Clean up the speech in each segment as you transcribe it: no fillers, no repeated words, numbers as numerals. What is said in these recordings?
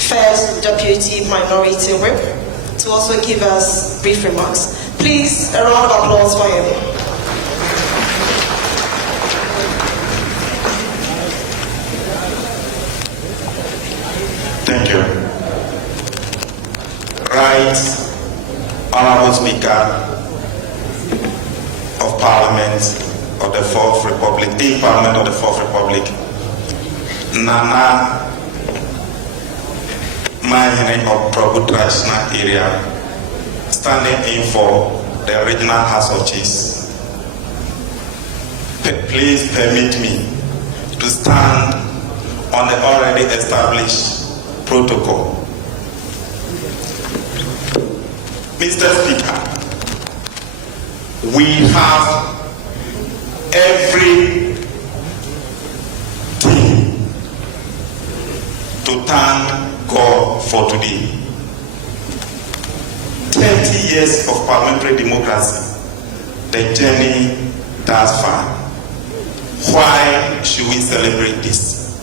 First Deputy Minority Whip, to also give us brief remarks. Please, a round of applause for him. Thank you. Right, Honorable Speaker of Parliament of the Fourth Republic, in Parliament of the Fourth Republic, Nana Mahine of Probu Traditional Area, standing in for the Regional House of Chiefs. Please permit me to stand on the already established protocol. Mr. Speaker, we have every thing to thank God for today. 30 years of parliamentary democracy, the journey thus far. Why should we celebrate this?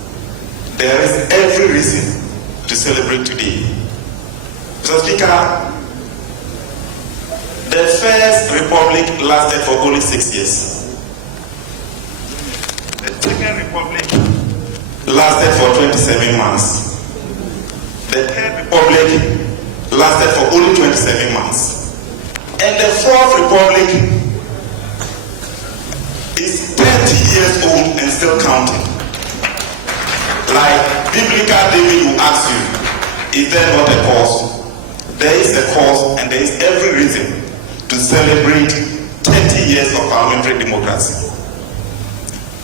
There is every reason to celebrate today. Mr. Speaker, the first republic lasted for only 6 years. The second republic lasted for 27 months. The third republic lasted for only 27 months. And the fourth republic is 30 years old and still counting. Like biblical David will ask you, is there not a cause? There is a cause, and there is every reason to celebrate 30 years of parliamentary democracy.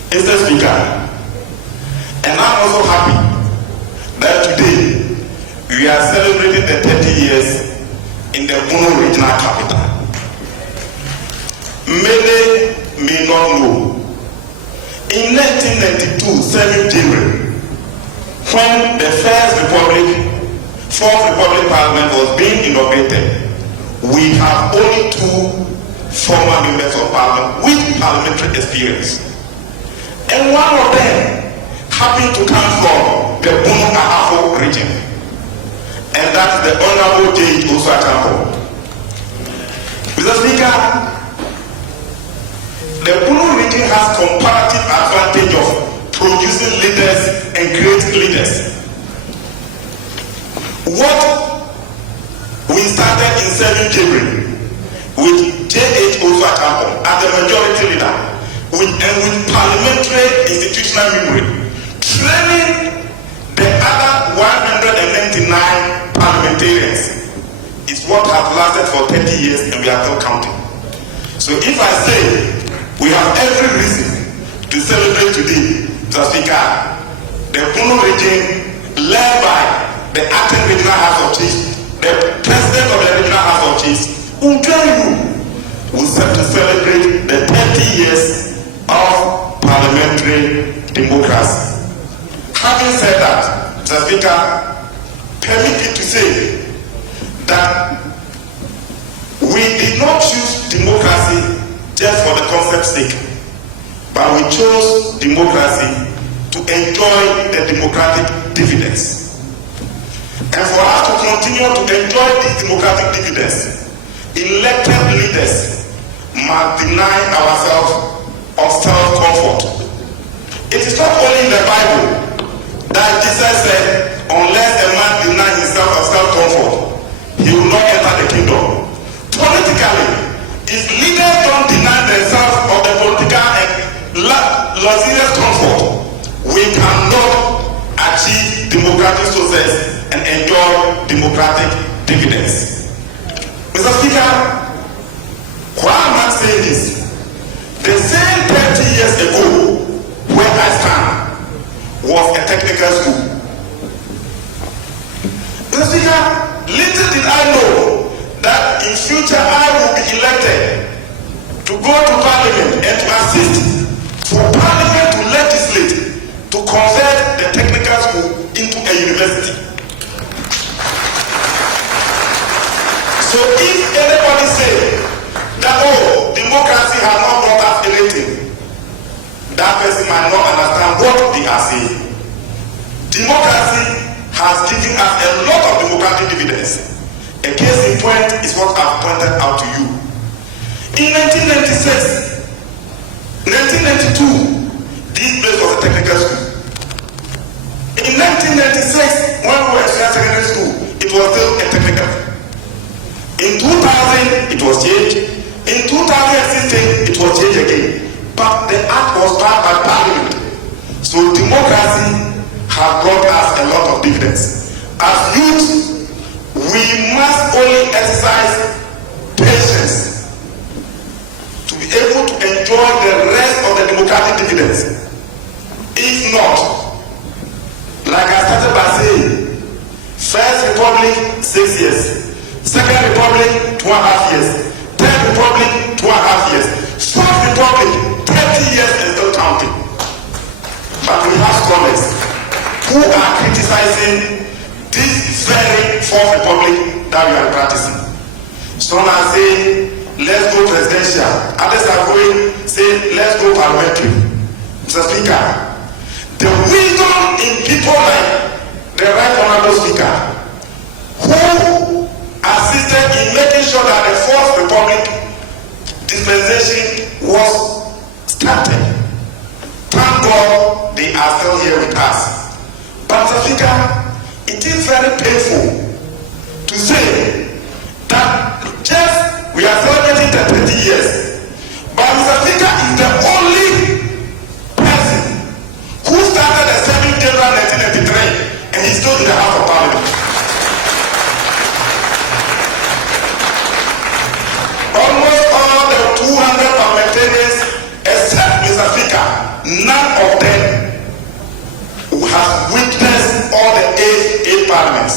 Mr. Speaker, and I'm also happy that today we are celebrating the 30 years in the Bono regional capital. Many may not know, in 1992, 7 January, when the first republic, Fourth Republic Parliament was being inaugurated, we have only 2 former members of Parliament with parliamentary experience. And one of them happened to come from the Bono Ahafo region. And that is the Honorable J. Osakampo. Mr. Speaker, the Bono region has comparative advantage of producing leaders and great leaders. What we started in 7 January with J.H. Osakampo as the majority leader and with parliamentary institutional memory, training the other 199 parliamentarians is what has lasted for 30 years and we are still counting. So if I say we have every reason to celebrate today, Mr. Speaker, the Bono region led by the acting regional House of Chiefs, the president of the regional House of Chiefs, will tell you we set to celebrate the 30 years of parliamentary democracy. Having said that, Mr. Speaker, permit me to say that we did not choose democracy just for the concept's sake, but we chose democracy to enjoy the democratic dividends. And for us to continue to enjoy these democratic dividends, elected leaders must deny ourselves of self-comfort. It is not only in the Bible that Jesus said, unless a man deny himself of self-comfort, he will not enter the kingdom. Politically, if leaders don't deny themselves of the political and luxurious comfort, we cannot achieve democratic success and enjoy democratic dividends. Mr. Speaker, why am I saying this? The same 30 years ago, where I stand, was a technical school. Mr. Speaker, little did I know that in future I will be elected to go to Parliament and to assist for Parliament to legislate to convert the technical school into a university. So if anybody say that, oh, democracy has not brought us anything, that person might not understand what they are saying. Democracy has given us a lot of democratic dividends. A case in point is what I've pointed out to you. In 1996, 1992, this place was a technical school. In 1996, when we were in secondary school, it was still a technical. In 2000, it was changed. In 2016, it was changed again. But the act was passed by Parliament. So democracy has brought us a lot of dividends. As youth, we must only exercise patience to be able to enjoy the rest of the democratic dividends. If not, like I started by saying, First Republic 6 years, Second Republic 2.5 years, Third Republic 2.5 years, Fourth Republic 30 years and still counting. But we have scholars who are criticizing this very Fourth Republic that we are practicing. Some are saying, let's go presidential. Others are going, say, let's go parliamentary. Mr. Speaker, the wisdom in people like the Right Honorable Speaker, who assisted in making sure that the Fourth Republic dispensation was started. Thank God they are still here with us. But Mr. Speaker, it is very painful to say that just we are celebrating the 30 years, but Mr. Speaker is the only person who started the 7th January 1993 and he stood in the House of Parliament. Almost all the 200 parliamentarians, except Mr. Speaker, none of them have witnessed all the 8 parliaments.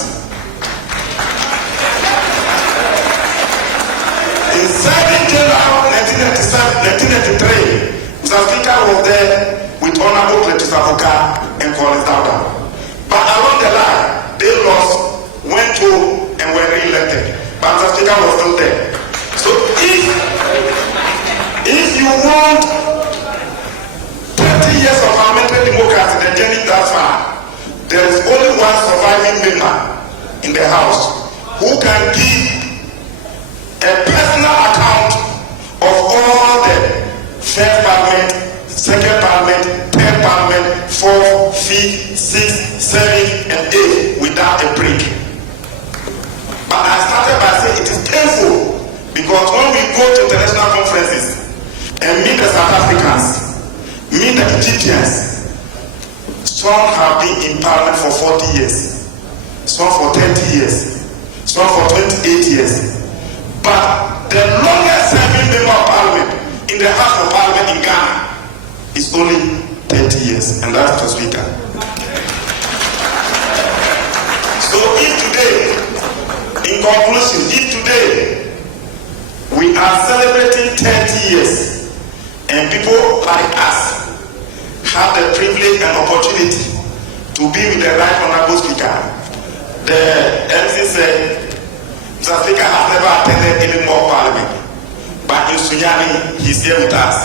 In 7th January 1993, Mr. Speaker was there with Honorable Cletus Apoka and Collins Dowda. But along the line, they lost, went to and were re-elected. But Mr. Speaker was still there. So if you want 30 years of parliamentary democracy, the journey that far, there is only one surviving member in the House who can give a personal account of all the first parliament, second parliament, third parliament, 4th, 5th, 6th, 7th, and 8th without a break. But I started by saying it is painful because when we go to international conferences and meet the South Africans, meet the Egyptians, some have been in parliament for 40 years, some for 30 years, some for 28 years. But the longest serving member of parliament in the House of Parliament in Ghana is only 30 years, and that's the Speaker. So if today, in conclusion, if today we are celebrating 30 years and people like us have the privilege and opportunity to be with the Right Honorable Speaker, the MC said, Mr. Speaker has never attended any more parliament, but in Sunyani, he's here with us.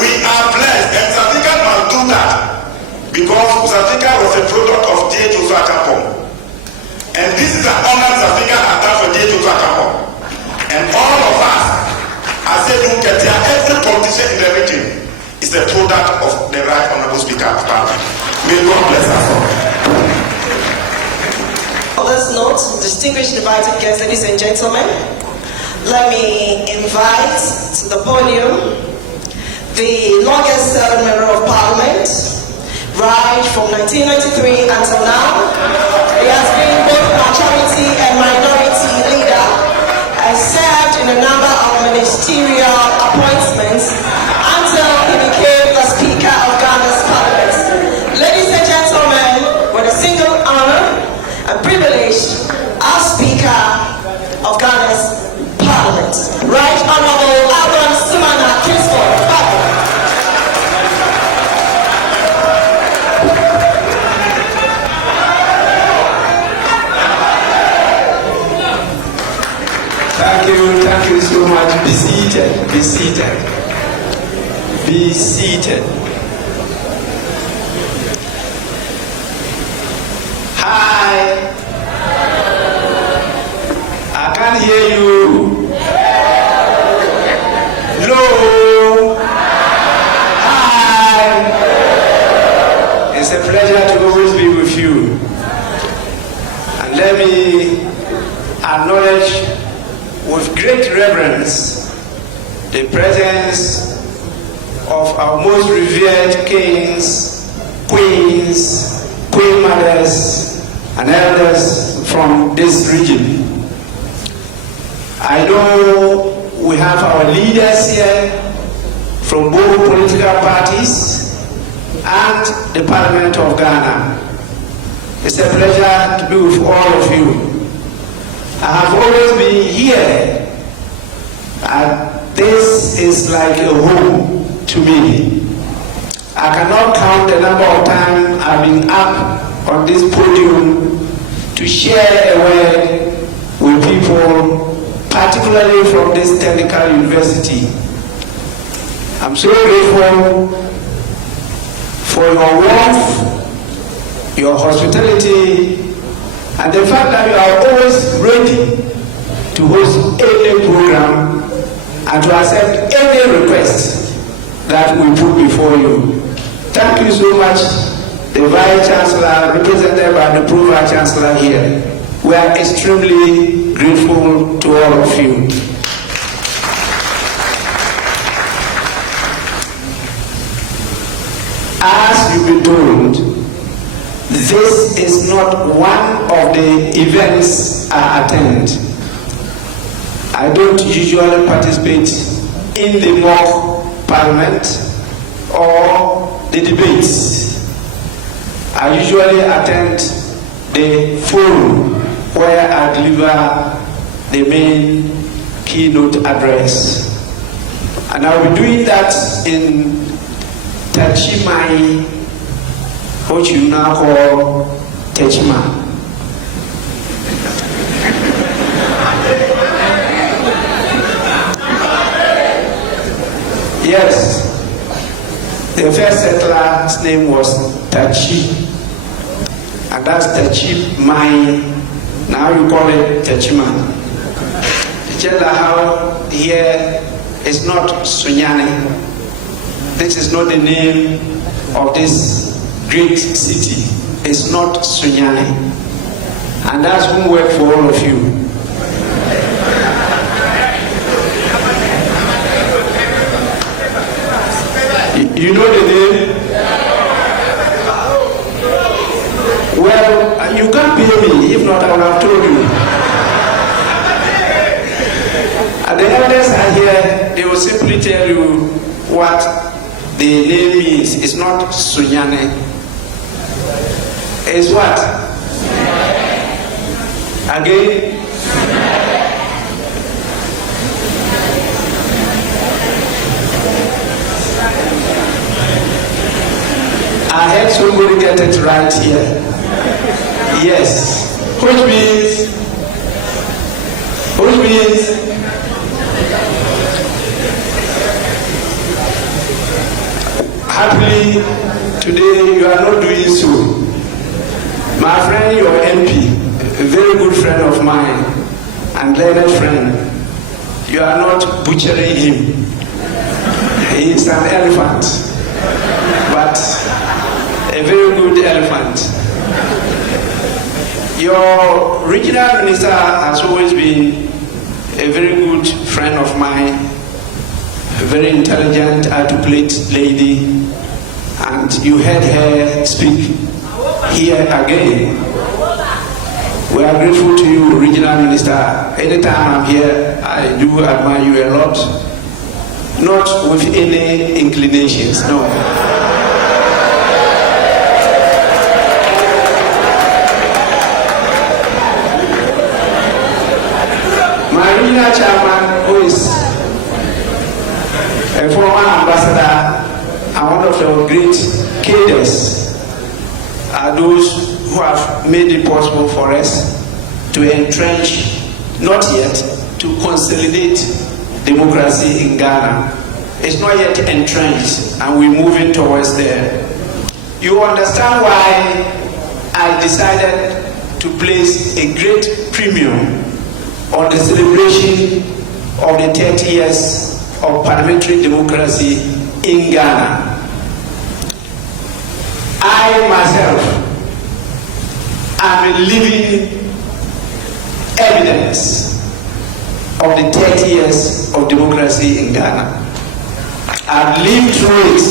We are blessed, and Mr. Speaker must do that because Mr. Speaker was a product of J. Joshua Akampo. And this is an honor Mr. Speaker has done for J. Joshua Akampo. And all of us, I said, you get here, every politician in the region is a product of the Right Honorable Speaker of Parliament. May God bless us all. On this note, distinguished invited guests, ladies and gentlemen, let me invite to the podium the longest serving member of Parliament, right from 1993 until now. He has been both majority and minority leader and served in a number of ministerial appointments until he became the Speaker of Ghana's Parliament. Ladies and gentlemen, with a single honor and privilege, our Speaker of Ghana's Parliament, Right Honorable Abraham Sumana Kingsford. Thank you so much. Be seated, be seated, be seated. It's a pleasure to always be with you. And let me acknowledge with great reverence the presence of our most revered kings, queens, queen mothers, and elders from this region. I know we have our leaders here from both political parties and the Parliament of Ghana. It's a pleasure to be with all of you. I have always been here, and this is like a home to me. I cannot count the number of times I've been up on this podium to share a word with people, particularly from this technical university. I'm so grateful for your warmth, your hospitality, and the fact that you are always ready to host any program and to accept any request that we put before you. Thank you so much, the Vice Chancellor, represented by the Pro-Vice Chancellor here. We are extremely grateful to all of you. As you've been told, this is not one of the events I attend. I don't usually participate in the mock parliament or the debates. I usually attend the forum where I deliver the main keynote address. And I'll be doing that in Tachimai, what you now call Techima. Yes, the first settler's name was Tachi, and that's Tachimai. Now you call it Techima. Just like how here is not Sunyani. This is not the name of this great city. It's not Sunyani. And that's homework for all of you. You know the name? Well, you can't pay me. If not, I would have told you. And the elders are here. They will simply tell you what the name means. It's not Sunyani. It's what? Again? I heard somebody get it right here. Yes. Which means happily today you are not doing so. My friend, your MP, a very good friend of mine and learned friend, you are not butchering him. He is an elephant, but a very good elephant. Your regional minister has always been a very good friend of mine, a very intelligent, articulate lady, and you heard her speak here again. We are grateful to you, regional minister. Anytime I'm here, I do admire you a lot. Not with any inclinations, no. My regional chairman, who is a former ambassador and one of the great cadres, are those who have made it possible for us to entrench, not yet, to consolidate democracy in Ghana. It's not yet entrenched, and we're moving towards there. You understand why I decided to place a great premium on the celebration of the 30 years of parliamentary democracy in Ghana. I I myself am a living evidence of the 30 years of democracy in Ghana. I've lived through it.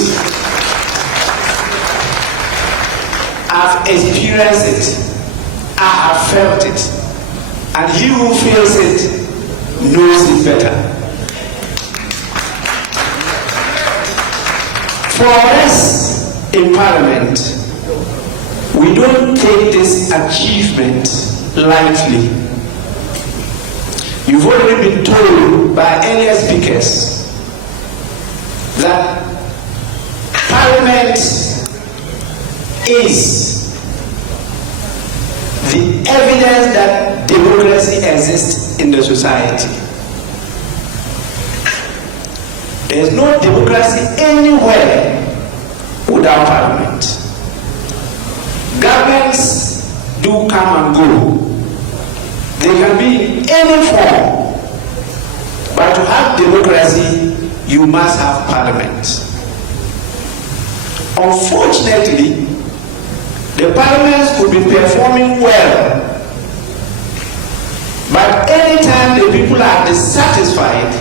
I've experienced it. I have felt it. And he who feels it knows it better. For us in Parliament, we don't take this achievement lightly. You've already been told by earlier speakers that Parliament is the evidence that democracy exists in the society. There is no democracy anywhere without Parliament. Governments do come and go. They can be in any form. But to have democracy, you must have Parliament. Unfortunately, the parliaments could be performing well, but anytime the people are dissatisfied,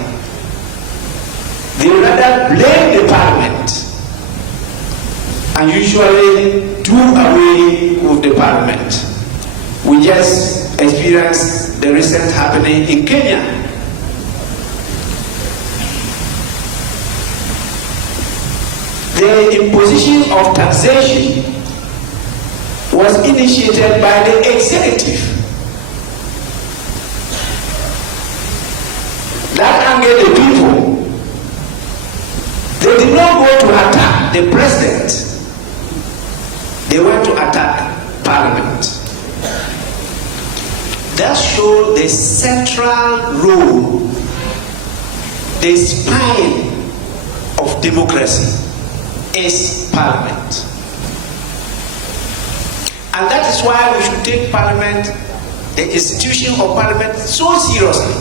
they rather blame the parliament and usually do away with the parliament. We just experienced the recent happening in Kenya. The imposition of taxation was initiated by the executive. That angered the people. They did not go to attack the president. They went to attack Parliament. That showed the central role, the spine of democracy is Parliament. And that is why we should take Parliament, the institution of Parliament, so seriously.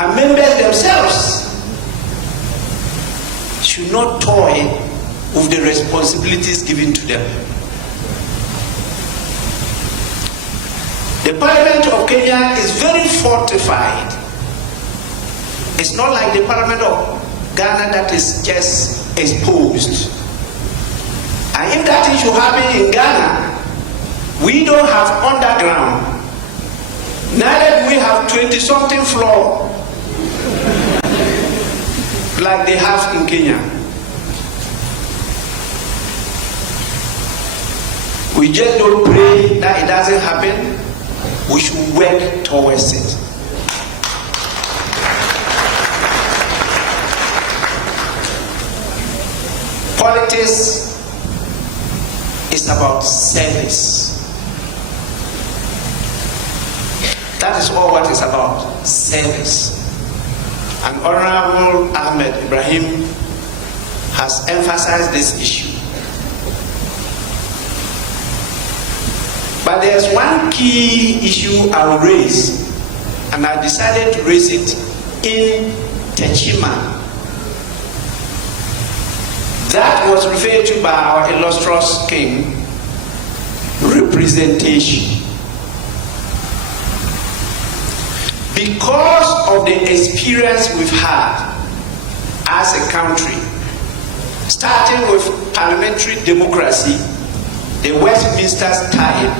And members themselves should not toy with the responsibilities given to them. The Parliament of Kenya is very fortified. It's not like the Parliament of Ghana that is just exposed. And if that issue happen in Ghana, we don't have underground. Neither do we have 20-something floor like they have in Kenya. We just don't pray that it doesn't happen. We should work towards it. Politics is about service. That is all what it's about, service. And Honorable Ahmed Ibrahim has emphasized this issue. But there's one key issue I'll raise, and I decided to raise it in Techima. That was referred to by our illustrious king, representation. Because of the experience we've had as a country, starting with parliamentary democracy, the Westminster's time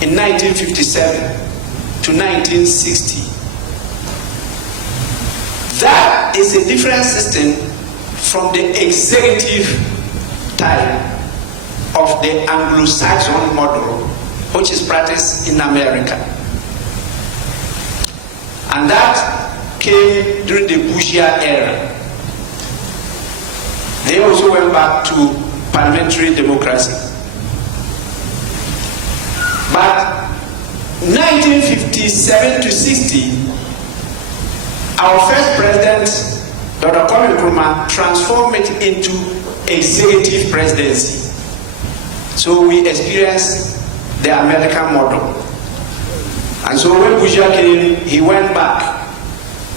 in 1957 to 1960. That is a different system from the executive type of the Anglo-Saxon model, which is practiced in America. And that came during the Bushian era. They also went back to parliamentary democracy. But 1957 to 60, our first president, Dr. Kwame Nkrumah, transformed it into executive presidency. So we experienced the American model. And so when Bushian came, he went back.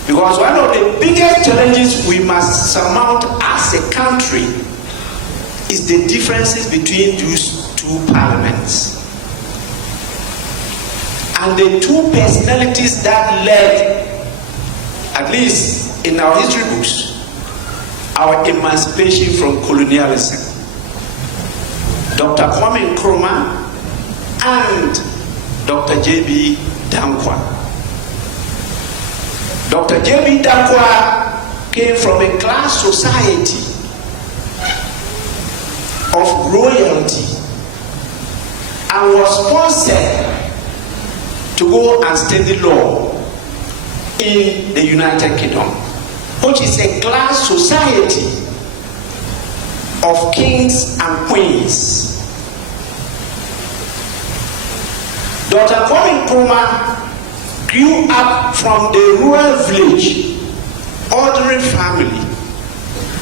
Because one of the biggest challenges we must surmount as a country is the differences between these two parliaments and the two personalities that led, at least in our history books, our emancipation from colonialism. Dr. Kwame Nkrumah and Dr. J.B. Dankwa. Dr. J.B. Dankwa came from a class society of royalty and was sponsored to go and study law in the United Kingdom, which is a class society of kings and queens. Dr. Kwame Nkrumah grew up from the rural village, ordinary family,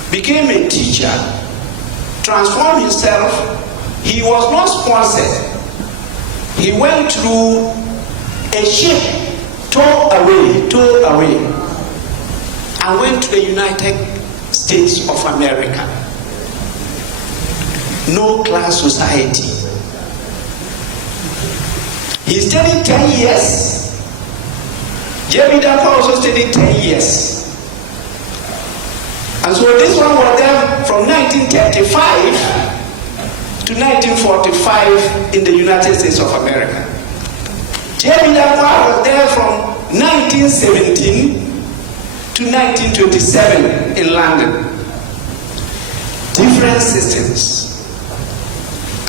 became a teacher, transformed himself. He was not sponsored. He went through a ship, towed away, and went to the United States of America. No class society. He studied 10 years. J.B. Dankwa also studied 10 years. And so this one was there from 1935 to 1945 in the United States of America. J.B. Dankwa was there from 1917 to 1927 in London. Different systems.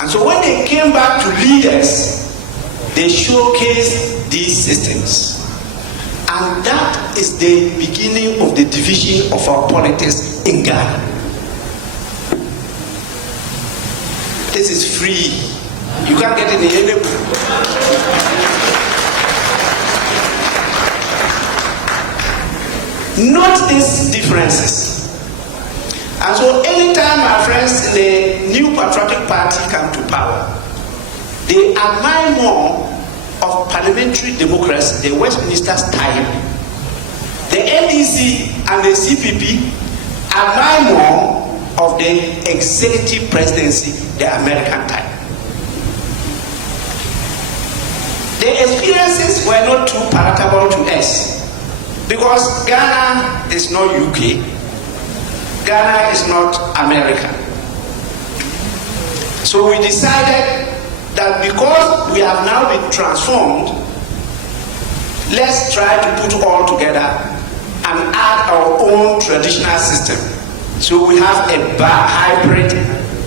And so when they came back to lead us, they showcased these systems. And that is the beginning of the division of our politics in Ghana. This is free. You can't get it in any book. Note these differences. And so anytime my friends in the New Patriotic Party come to power, they admire more of parliamentary democracy, the Westminster style. The NDC and the CPP admire more of the executive presidency, the American type. The experiences were not too palatable to us because Ghana is not UK, Ghana is not America. So we decided that because we have now been transformed, let's try to put all together and add our own traditional system. So we have a hybrid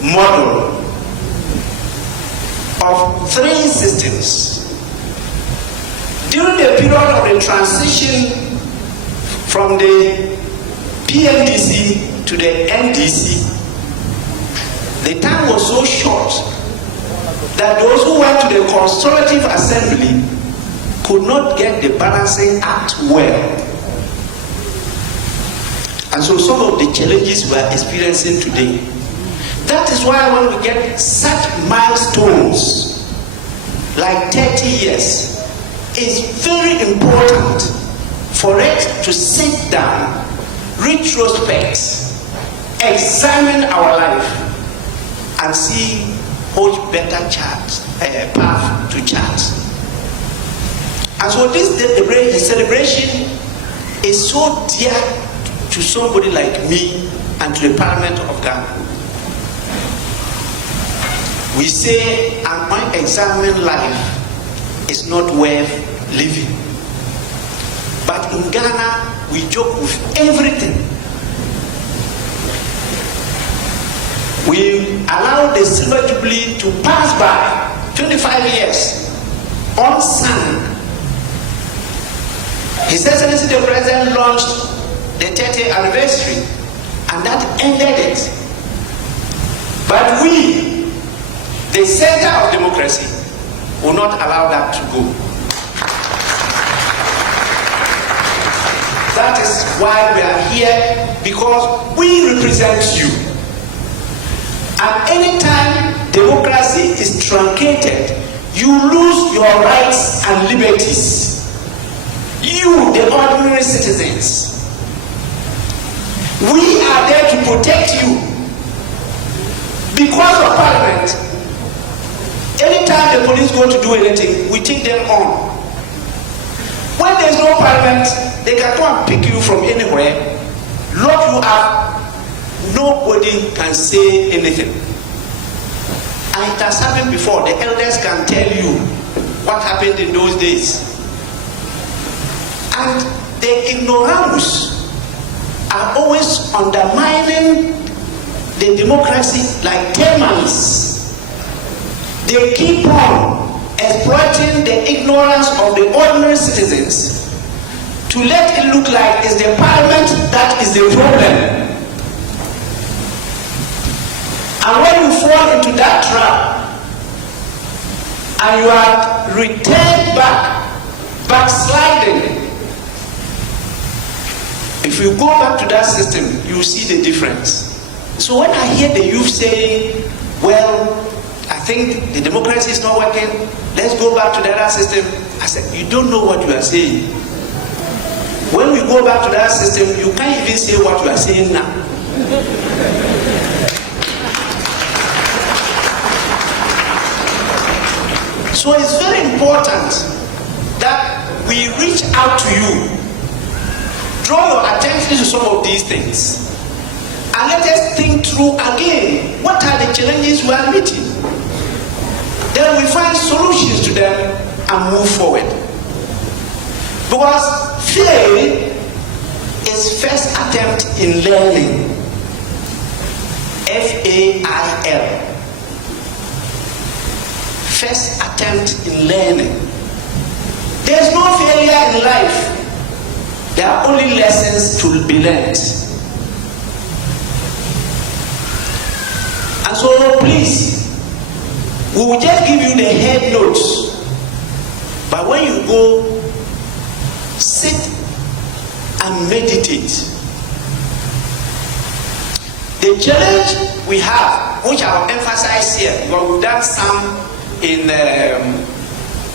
model of 3 systems. During the period of the transition from the PMDC to the NDC, the time was so short that those who went to the Constitutive Assembly could not get the Balancing Act well. And so some of the challenges we are experiencing today. That is why when we get such milestones, like 30 years, it's very important for us to sit down, retrospect, examine our life, and see which better path to chart. And so this celebration is so dear to somebody like me and to the Parliament of Ghana. We say an unexamined life is not worth living. But in Ghana, we joke with everything. We allowed the Silver Jubilee to pass by 25 years unsung. His Excellency the President launched the 30th anniversary and that ended it. But we, the center of democracy, will not allow that to go. That is why we are here, because we represent you. And anytime democracy is truncated, you lose your rights and liberties. You, the ordinary citizens. We are there to protect you. Because of Parliament, anytime the police go to do anything, we take them on. When there's no Parliament, they can come and pick you from anywhere, lock you up, nobody can say anything. And it has happened before. The elders can tell you what happened in those days. And the ignorance are always undermining the democracy like termites. They keep on exploiting the ignorance of the ordinary citizens to let it look like it's the Parliament that is the problem. And when you fall into that trap and you are returned backsliding, if you go back to that system, you see the difference. So when I hear the youth saying, well, I think the democracy is not working, let's go back to the other system, I said, you don't know what you are saying. When we go back to that system, you can't even say what you are saying now. So it's very important that we reach out to you, draw your attention to some of these things, and let us think through again, what are the challenges we are meeting? Then we find solutions to them and move forward. Because fail is first attempt in learning. F-A-I-L. First attempt in learning. There's no failure in life. There are only lessons to be learned. And so please, we will just give you the head notes. But when you go, sit and meditate. The challenge we have, which I will emphasize here, because we've done some in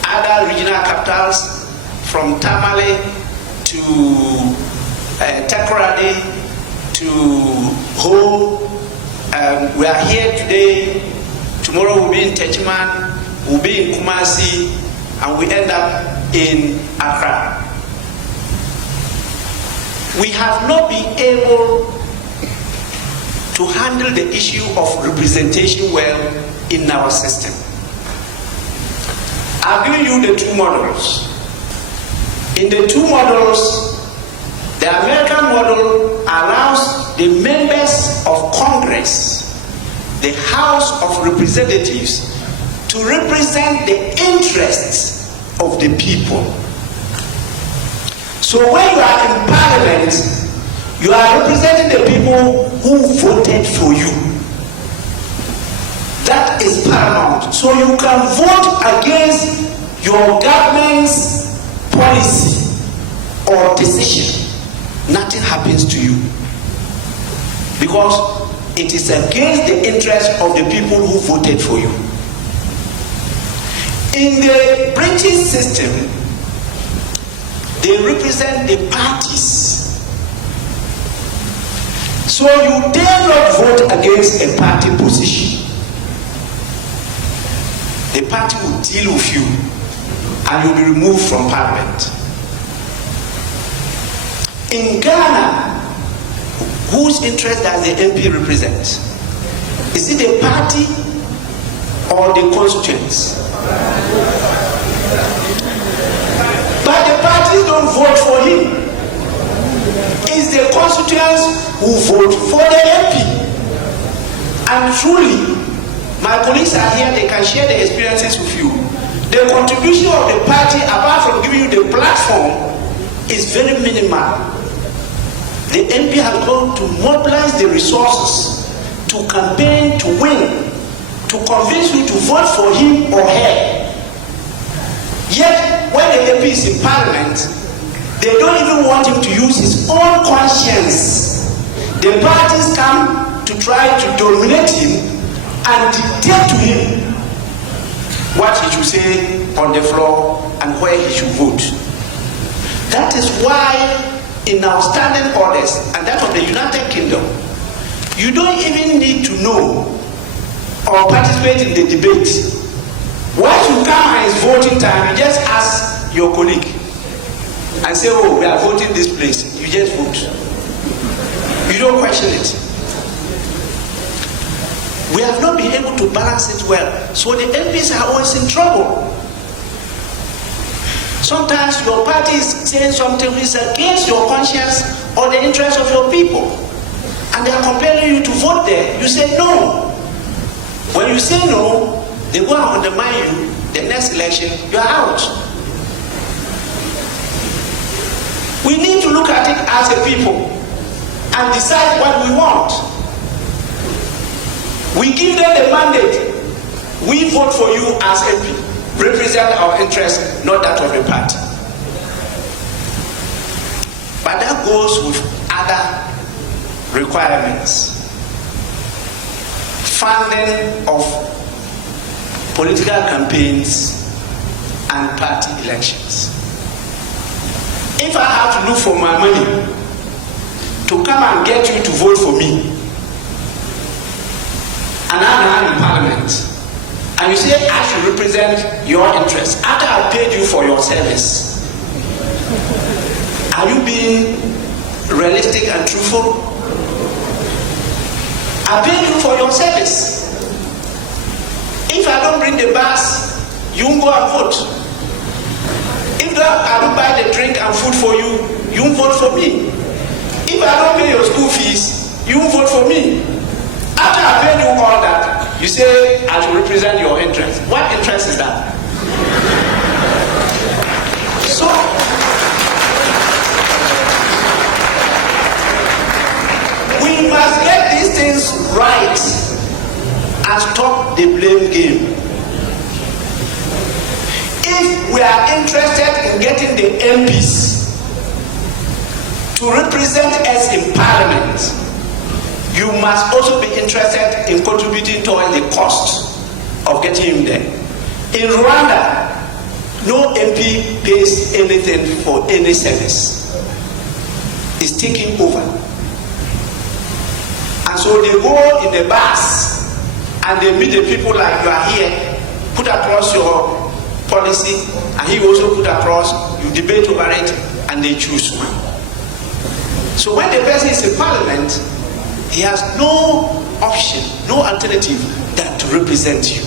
other regional capitals, from Tamale to Takoradi to Ho. We are here today. Tomorrow we'll be in Techiman, we'll be in Kumasi, and we end up in Accra. We have not been able to handle the issue of representation well in our system. I've given you the two models. In the two models, the American model allows the members of Congress, the House of Representatives, to represent the interests of the people. So when you are in Parliament, you are representing the people who voted for you. That is paramount. So you can vote against your government's policy or decision. Nothing happens to you. Because it is against the interest of the people who voted for you. In the British system, they represent the parties. So you dare not vote against a party position. The party will deal with you and you'll be removed from Parliament. In Ghana, whose interest does the MP represent? Is it the party or the constituents? But the parties don't vote for him. It's the constituents who vote for the MP. And truly, my colleagues are here, they can share their experiences with you. The contribution of the party, apart from giving you the platform, is very minimal. The MP has gone to mobilize the resources to campaign, to win, to convince you to vote for him or her. Yet, when the MP is in Parliament, they don't even want him to use his own conscience. The parties come to try to dominate him and dictate to him what he should say on the floor and where he should vote. That is why in our standing orders and that of the United Kingdom, you don't even need to know or participate in the debate, once you come and it's voting time, you just ask your colleague and say, oh, we are voting this place. You just vote. You don't question it. We have not been able to balance it well. So the MPs are always in trouble. Sometimes your party is saying something which is against your conscience or the interests of your people. And they are compelling you to vote there. You say no. When you say no, they go and undermine you. The next election, you are out. We need to look at it as a people and decide what we want. We give them the mandate. We vote for you as MP. Represent our interests, not that of the party. But that goes with other requirements. Funding of political campaigns and party elections. If I have to look for my money to come and get you to vote for me, and I'm in Parliament, and you say I should represent your interests after I paid you for your service, are you being realistic and truthful? I paid you for your service. If I don't bring the bus, you won't go and vote. If I don't buy the drink and food for you, you won't vote for me. If I don't pay your school fees, you won't vote for me. After I paid you all that, you say I should represent your interest. What interest is that? So, we must get these things right and stop the blame game. If we are interested in getting the MPs to represent us in Parliament, you must also be interested in contributing towards the cost of getting him there. In Rwanda, no MP pays anything for any service. It's taking over. And so they go in the bus and they meet the people like you are here, put across your policy, and he also put across, you debate over it, and they choose one. So when the person is in Parliament, he has no option, no alternative than to represent you.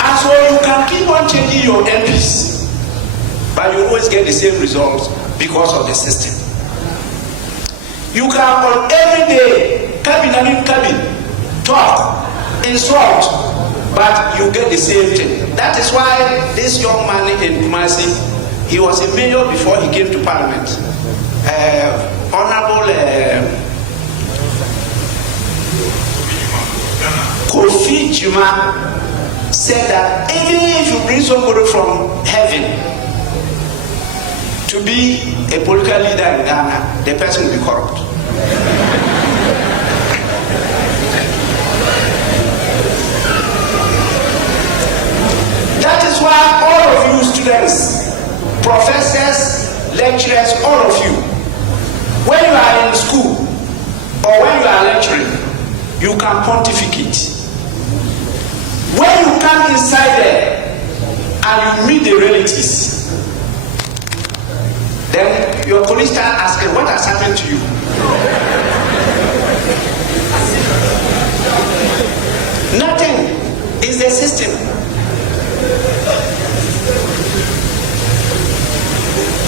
And so you can keep on changing your MPs, but you always get the same results because of the system. You can on every day, cabin, talk, insult, but you get the same thing. That is why this young man in Kumasi, he was a mayor before he came to Parliament. Honorable Kofi Juma said that even if you bring somebody from heaven to be a political leader in Ghana, the person will be corrupt. That is why all of you students, professors, lecturers, all of you, when you are in school or when you are lecturing, you can pontificate. When you come inside there and you meet the realities, then your colleagues start asking, what has happened to you? Nothing. It's the system.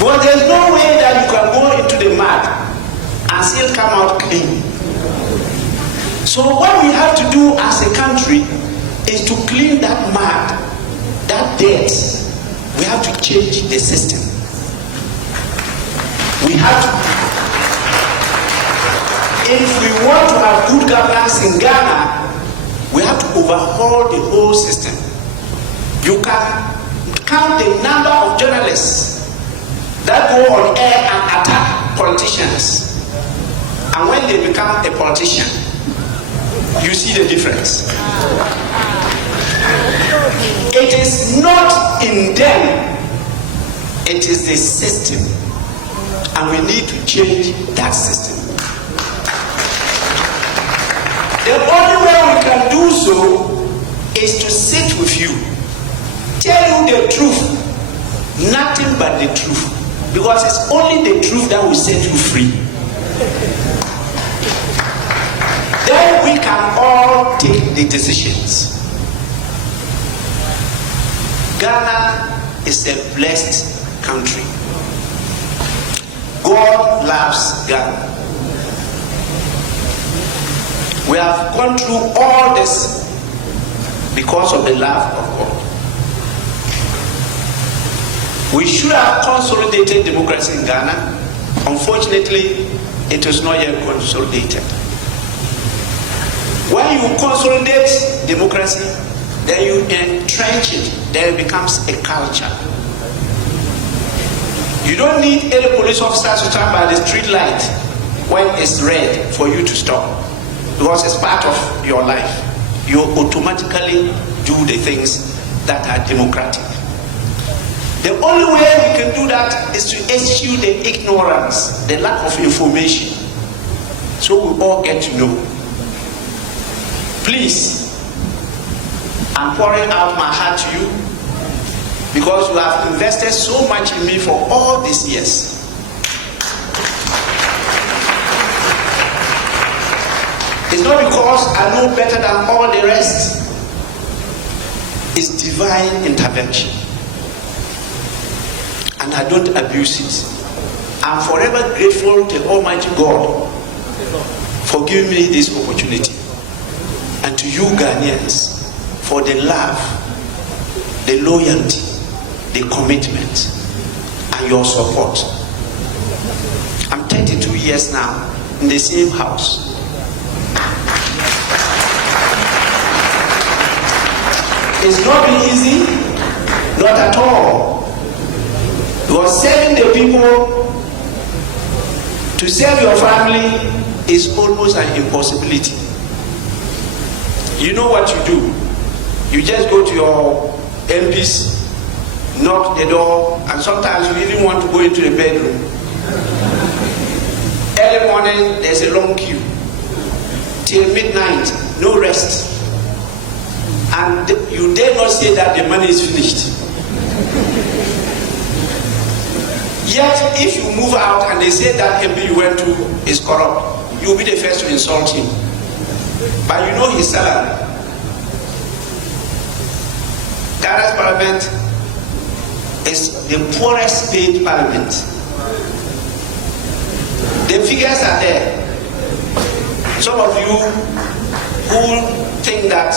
But there's no way that you can go into the mud and still come out clean. So what we have to do as a country is to clean that mud, that dirt. We have to change the system. We have to. If we want to have good governance in Ghana, we have to overhaul the whole system. You can count the number of journalists that go on air and attack politicians. And when they become a politician, you see the difference. It is not in them, it is the system. And we need to change that system. can do so is to sit with you, tell you the truth, nothing but the truth, because it's only the truth that will set you free. Then we can all take the decisions. Ghana is a blessed country. God loves Ghana. We have gone through all this because of the love of God. We should have consolidated democracy in Ghana. Unfortunately, it is not yet consolidated. When you consolidate democracy, then you entrench it, then it becomes a culture. You don't need any police officer to stand by the street light when it's red for you to stop, because it's part of your life. You automatically do the things that are democratic. The only way we can do that is to eschew the ignorance, the lack of information, so we all get to know. Please, I'm pouring out my heart to you because you have invested so much in me for all these years. It's not because I know better than all the rest. It's divine intervention. And I don't abuse it. I'm forever grateful to Almighty God for giving me this opportunity. And to you Ghanaians for the love, the loyalty, the commitment, and your support. I'm 32 years now in the same house. It's not been easy, not at all. Because serving the people, to serve your family is almost an impossibility. You know what you do. You just go to your MPs, knock the door, and sometimes you even want to go into the bedroom. Early morning, there's a long queue. Till midnight, no rest. And you dare not say that the money is finished. Yet, if you move out and they say that MP you went to is corrupt, you'll be the first to insult him. But you know his salary. Ghana's parliament is the poorest paid parliament. The figures are there. Some of you who think that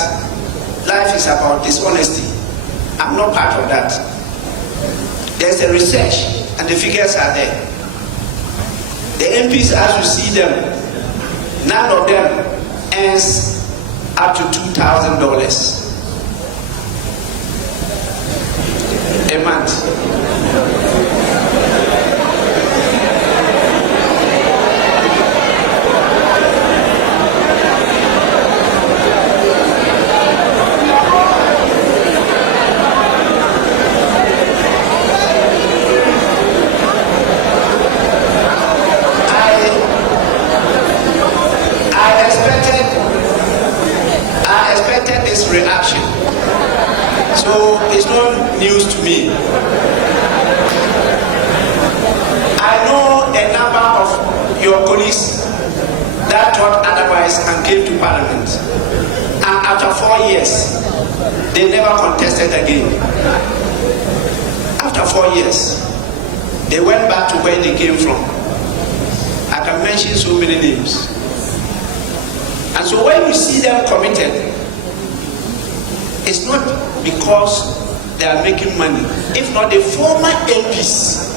life is about dishonesty, I'm not part of that. There's a research and the figures are there. The MPs, as you see them, none of them earns up to $2,000 a month. I expected this reaction. So it's not news to me. I know a number of your colleagues that thought otherwise and came to Parliament. And after 4 years, they never contested again. After 4 years, they went back to where they came from. I can mention so many names. And so when you see them committed, it's not because they are making money. If not the former MPs,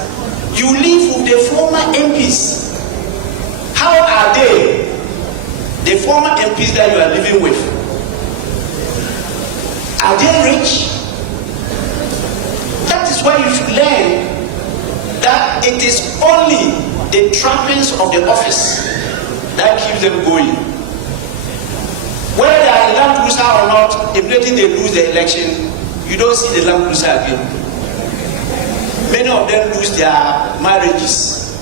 you live with the former MPs. How are they? The former MPs that you are living with, are they rich? That is why you should learn that it is only the trappings of the office that keeps them going. Whether they are a Land Cruiser or not, immediately they lose the election, you don't see the Land Cruiser again. Many of them lose their marriages.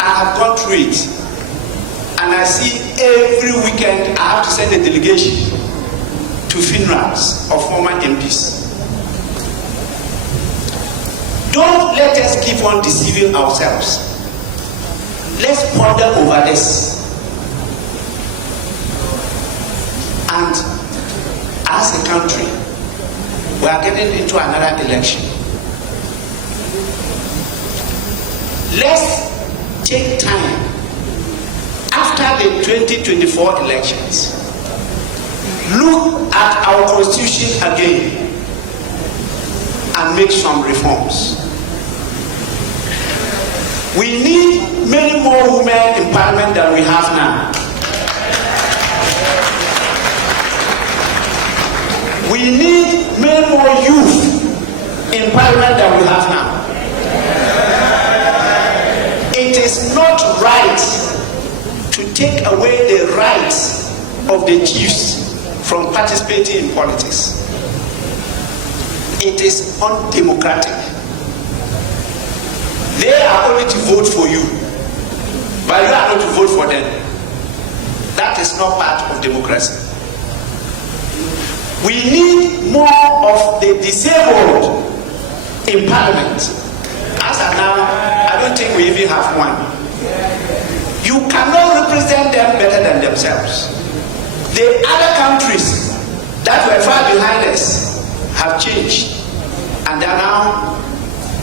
I have gone through it. And I see every weekend I have to send a delegation to funerals of former MPs. Don't let us keep on deceiving ourselves. Let's ponder over this. And as a country, we are getting into another election. Let's take time after the 2024 elections. Look at our constitution again and make some reforms. We need many more women in parliament than we have now. We need many more youth in parliament than we have now. It is not right to take away the rights of the chiefs from participating in politics. It is undemocratic. They are only to vote for you, but you are not to vote for them. That is not part of democracy. We need more of the disabled in parliament. As of now, I don't think we even have one. You cannot represent them better than themselves. The other countries that were far behind us have changed, and they are now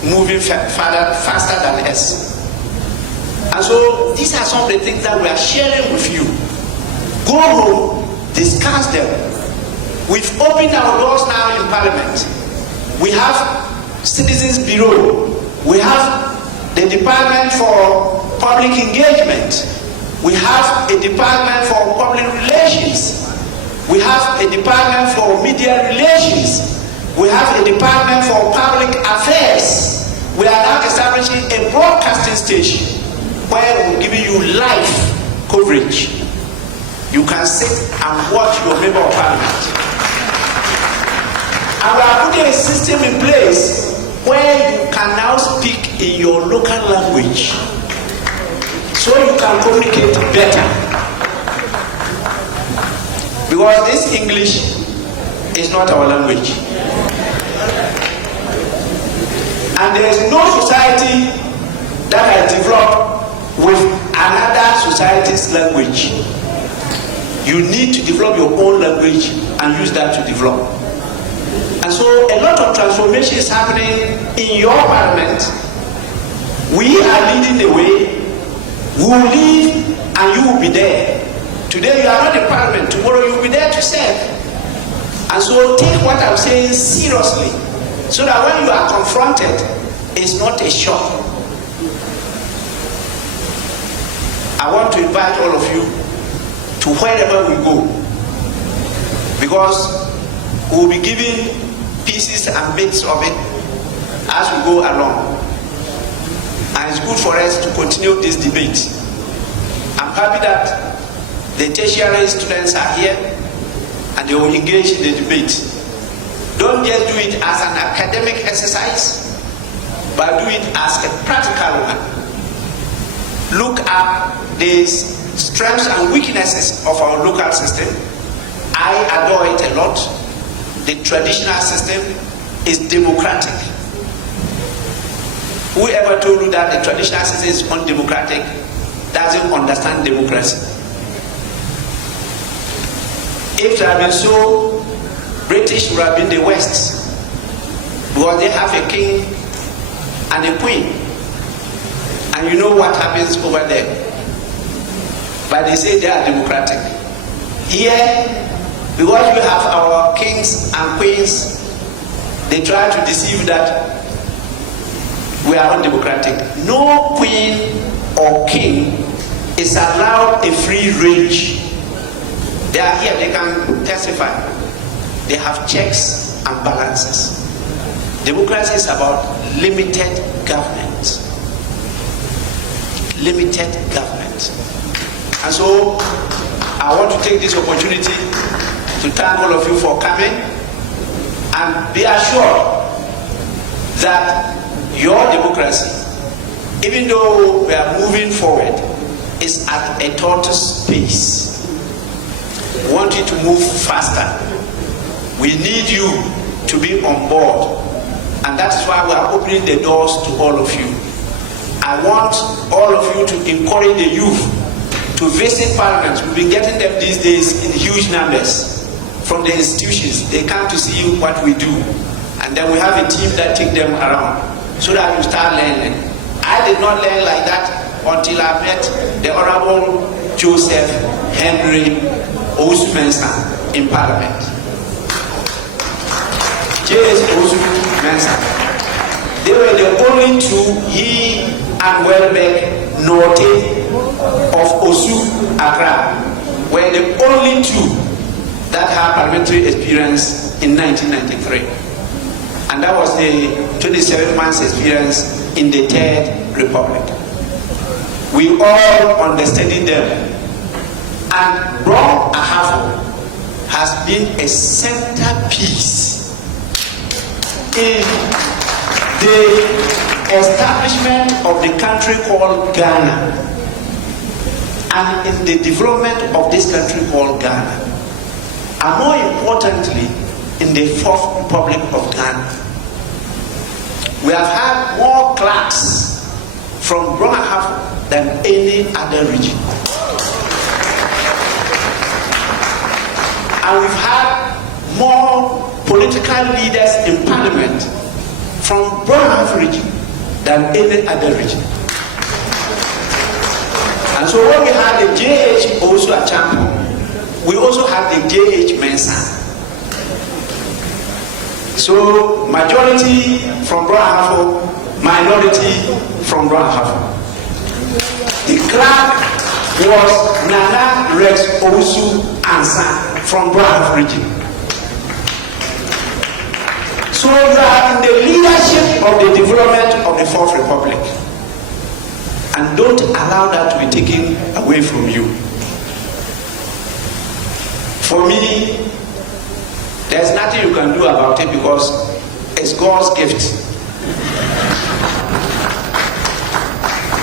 moving faster than us. And so these are some of the things that we are sharing with you. Go home, discuss them. We've opened our doors now in Parliament. We have Citizens Bureau. We have the Department for Public Engagement. We have a Department for Public Relations. We have a Department for Media Relations. We have a Department for Public Affairs. We are now establishing a broadcasting station where we're giving you live coverage. You can sit and watch your member of parliament. And we are putting a system in place where you can now speak in your local language so you can communicate better. Because this English is not our language. And there is no society that has developed with another society's language. You need to develop your own language and use that to develop. And so a lot of transformation is happening in your parliament. We are leading the way. We will lead and you will be there. Today you are not in parliament, tomorrow you will be there to serve. And so take what I'm saying seriously, so that when you are confronted, it's not a shock. I want to invite all of you to wherever we go, because we will be giving pieces and bits of it as we go along. And it's good for us to continue this debate. I'm happy that the tertiary students are here and they will engage in the debate. Don't just do it as an academic exercise, but do it as a practical one. Look at the strengths and weaknesses of our local system. I adore it a lot. The traditional system is democratic. Whoever told you that the traditional system is undemocratic doesn't understand democracy. If it had been so, British would have been the West, because they have a king and a queen, and you know what happens over there. But they say they are democratic. Here, because we have our kings and queens, they try to deceive that we are undemocratic. No queen or king is allowed a free range. They are here, they can testify. They have checks and balances. Democracy is about limited government. Limited government. And so, I want to take this opportunity to thank all of you for coming, and be assured that your democracy, even though we are moving forward, is at a tortoise pace. We want you to move faster. We need you to be on board, and that is why we are opening the doors to all of you. I want all of you to encourage the youth to visit Parliament. We've been getting them these days in huge numbers from the institutions. They come to see what we do, and then we have a team that take them around so that you start learning. I did not learn like that until I met the Honorable Joseph Henry Osu-Mensah in Parliament. J.S. Osu-Mensah. They were the only two, he and Welbeck Norte of Osu Accra were the only two that had parliamentary experience in 1993. And that was the 27 months experience in the Third Republic. We all understudied them. And Brom Ahafo has been a centerpiece in the establishment of the country called Ghana and in the development of this country called Ghana, and more importantly in the Fourth Republic of Ghana. We have had more clerks from Brom Ahafo than any other region, and we've had more political leaders in Parliament from Brom Ahafo region than any other region. And so when we had the J.H. Osu-Achampo, we also had the J.H. Mensah. So majority from Brom Ahafo, minority from Brom Ahafo. The clerk was Nana Rex Osu-Ansah from Brom Ahafo region. So you are in the leadership of the development of the Fourth Republic, and don't allow that to be taken away from you. For me, there's nothing you can do about it because it's God's gift.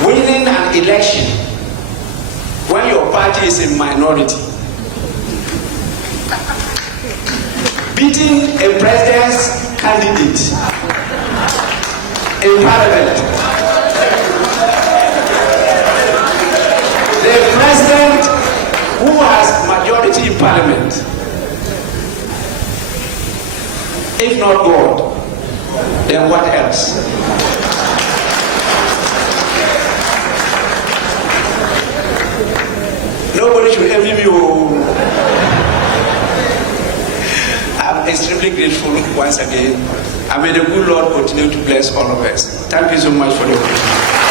Winning an election when your party is in minority, beating a president's candidate in Parliament, the president who has majority in Parliament, if not God, then what else? Nobody should envy me. I'm extremely grateful once again. And may the good Lord continue to bless all of us. Thank you so much for the opportunity.